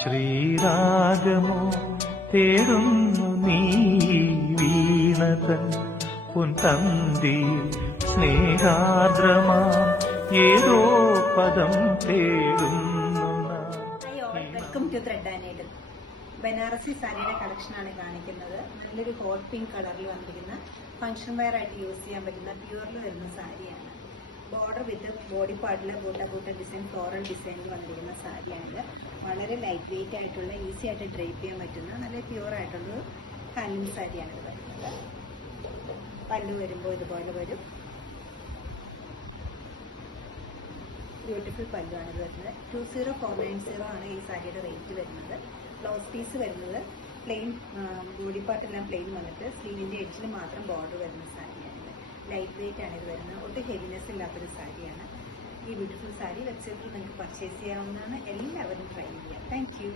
ശ്രീരാഗമോ തേടുന്നു നീ വീണതൻ പൊൻതന്തിയിൽ സ്നേഹാർദ്രമാ ഏതോ പദം തേടുന്നു welcome to thread and needle. Banarasi സാരിയുടെ കളക്ഷനാണ് കാണിക്കുന്നത്. നല്ലൊരു ഹോട്ട് പിങ്ക് കളറിൽ വന്നിരിക്കുന്ന ഫംഗ്ഷൻ വെയർ ആയിട്ട് യൂസ് ചെയ്യാൻ പറ്റുന്ന പ്യൂറിൽ വരുന്ന സാരിയാണ്. ബോർഡർ വിത്ത് ബോഡി പാർട്ടിൽ കൂട്ട ഡിസൈൻ, ഫ്ലോറൽ ഡിസൈനിൽ വന്നിരിക്കുന്ന സാരിയാണിത്. വളരെ ലൈറ്റ് വെയിറ്റ് ആയിട്ടുള്ള, ഈസി ആയിട്ട് ഡ്രൈപ്പ് ചെയ്യാൻ പറ്റുന്ന നല്ല പ്യൂർ ആയിട്ടുള്ള ഹാൻഡ്ലൂം സാരിയാണിത് വരുന്നത്. പല്ലു വരുമ്പോൾ ഇതുപോലെ വരും. ബ്യൂട്ടിഫുൾ പല്ലുവാണ് ഇത് വരുന്നത്. 20490 ആണ് ഈ സാരിയുടെ റേറ്റ് വരുന്നത്. ബ്ലൗസ് പീസ് വരുന്നത് പ്ലെയിൻ, ബോഡി പാർട്ടെല്ലാം പ്ലെയിൻ വന്നിട്ട് സ്ലീവിന്റെ എഡ്ജിൽ മാത്രം ബോർഡർ വരുന്ന സാരിയാണ്. ലൈറ്റ് വെയിറ്റ് ആണ് ഇത് വരുന്നത്. ഒട്ടും ഹെവിനെസ് ഇല്ലാത്തൊരു സാരിയാണ്. ഈ ബ്യൂട്ടിഫുൾ സാരി വെബ്സൈറ്റിൽ നിങ്ങൾക്ക് പർച്ചേസ് ചെയ്യാവുന്നതാണ്. എല്ലാവരും ട്രൈ ചെയ്യാം. Thank you.